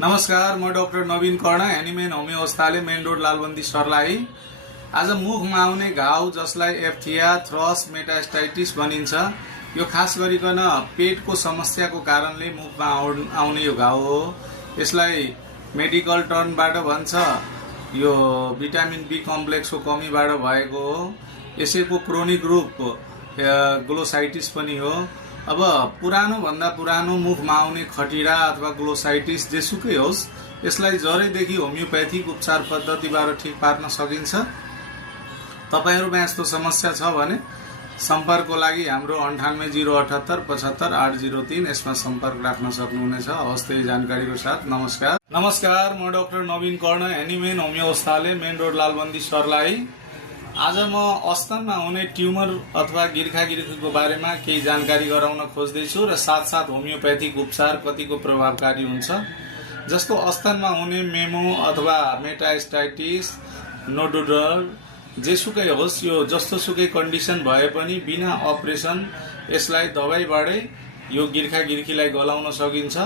नमस्कार, म डाक्टर नवीन कर्ण, एनिमेन होमियो औषधालय, मेन रोड, लालबन्दी, सर्लाही। आज मुखमा आउने घाउ जसलाई एफ्थिया थ्रस मेटास्टाइटिस भनिन्छ, यो खास गरिकन पेटको समस्याको कारणले मुखमा आउने यो घाउ हो। यसलाई मेडिकल टर्मबाट भन्छ यो भिटामिन बी कम्प्लेक्सको कमीबाट भएको हो। यसैको क्रोनिक रूप ग्लोसाइटिस पनि हो। अब पुरानो भन्दा पुरानो मुखमा आउने खटिरा अथवा ग्लोसाइटिस जेसुकै होस्, यसलाई जरैदेखि होमियोप्याथिक उपचार पद्धतिबाट ठिक पार्न सकिन्छ। तपाईहरुमा यस्तो समस्या छ भने सम्पर्कको लागि हाम्रो 9807875803 यसमा सम्पर्क राख्न सक्नुहुनेछ। हवस्, त्यही जानकारीको साथ नमस्कार, म डाक्टर नवीन कर्ण, एनिमेन होमियो औषधालय, मेन रोड, लालबन्दी, सर्लाही। आज म स्तनमा हुने ट्युमर अथवा गिर्खागिर्खीको बारेमा केही जानकारी गराउन खोज्दैछु र साथसाथ होमियोप्याथिक उपचार कतिको प्रभावकारी हुन्छ। जस्तो स्तनमा हुने मेमो अथवा मेटास्टाइटिस, नोडुलर जेसुकै होस्, यो जस्तोसुकै कन्डिसन भए पनि बिना अपरेसन यसलाई दबाईबाटै यो गिर्खागिर्खीलाई गलाउन सकिन्छ।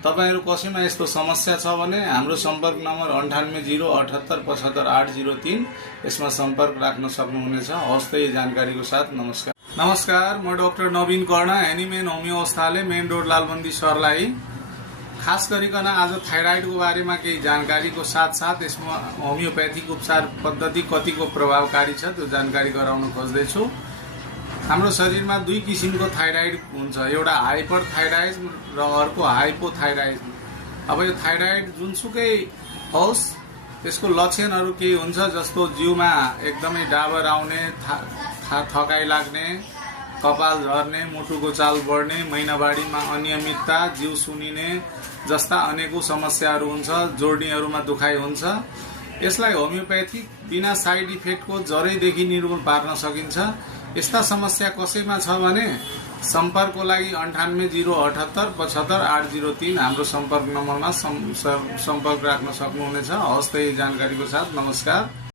तपाईहरु कसैमा यस्तो समस्या छ भने हाम्रो सम्पर्क नम्बर 9807875803 यसमा सम्पर्क राख्न सक्नुहुनेछ। हवस्, त्यही जानकारीको साथ नमस्कार, म डाक्टर नवीन कर्ण, एनिमेन होमियो औषधालय, मेन रोड, लालबन्दी, सर्लाही। खास गरिकन आज थाइराइडको बारेमा केही जानकारीको साथ यसमा होमियोप्याथिक उपचार पद्धति कतिको प्रभावकारी छ त्यो जानकारी गराउन खोज्दैछु। हाम्रो शरीरमा दुई किसिमको थाइराइड हुन्छ, एउटा हाइपर थाइराइड र अर्को हाइपोथाइराइड। अब यो थाइराइड जुनसुकै होस्, त्यसको लक्षणहरू के हुन्छ, जस्तो जिउमा एकदमै डाबर आउने, थकाइ लाग्ने, कपाल झर्ने, मुटुको चाल बढ्ने, महिनावारीमा अनियमितता, जिउ सुनिने जस्ता अनेकौं समस्याहरू हुन्छ। जोड्नीहरूमा दुखाइ हुन्छ। यसलाई होमियोप्याथिक बिना साइड इफेक्टको जरैदेखि निर्मूल पार्न सकिन्छ। यस्ता समस्या कसैमा छ भने सम्पर्कको लागि 9807875803 हाम्रो सम्पर्क नम्बरमा सम्पर्क राख्न सक्नुहुनेछ। हवस्, त्यही जानकारीको साथ नमस्कार।